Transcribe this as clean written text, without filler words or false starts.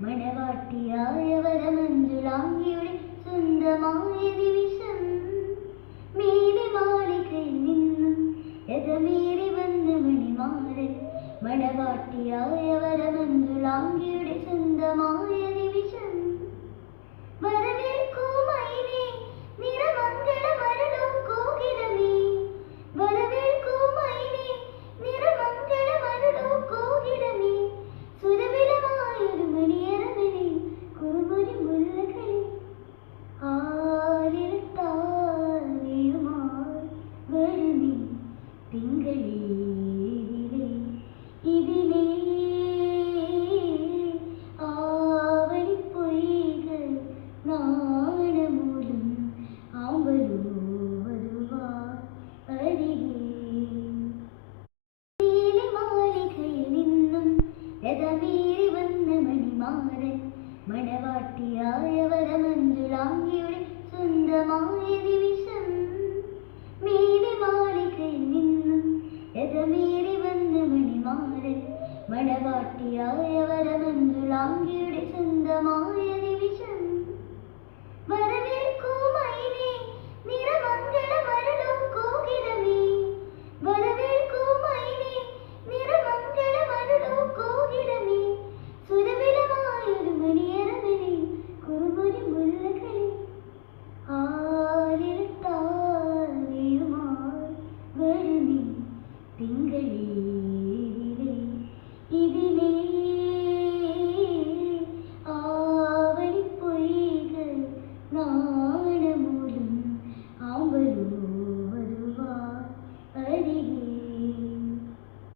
മണവാട്ടിയായ വരമഞ്ജുളാംഗിയുടെ സ്വന്തമായ നിമിഷം മേലെ മാളികയിൽ നിന്നും എതമേറി വന്ന മണിമാരൻ മണവാട്ടിയായ വരമഞ്ജുളാംഗിയുടെ സ്വന്തമായ നിമിഷം വരവേൽക്കൂ മൈനേ നിറമംഗളമരുളൂ കോകിലമേ വരവേൽക്കൂ മൈനേ നിറമംഗളമരുളൂ കോകിലമേ സുരഭിലമായൊരു മണിയറവനെ കുറുമുരി മുല്ലകളെ ആലിരത്താലിയുമായി വരുമീ തിങ്കളീതിലെ ഇതിലേ ആവണിപ്പൊയ്കൾ നാണമൂലും ആമ്പലൂ വരുവാ അരികെ നീല മാളികയിൽ നിന്നും എതമേറി വന്ന മണിമാരൻ മണവാട്ടിയായ വരമഞ്ജുളാംഗിയുടെ സ്വന്തമായ നിമിഷം മേലെ മാളികയിൽ നിന്നും എതമേറി വന്ന മണിമാരൻ മണവാട്ടിയായ വരമഞ്ജുളാംഗിയുടെ സ്വന്തമായ നിമിഷം വരവേൽക്കൂ മൈനേ നിറമംഗളമരുളൂ കോകിലമേ വരവേൽക്കൂ മൈനേ നിറമംഗളമരുളൂ കോകിലമേ സുരഭിലമായൊരു മണിയറവനെ കുറുമുരി മുല്ലകളെ ആലിരത്താലിയുമായി വരുമീ തിങ്കളീ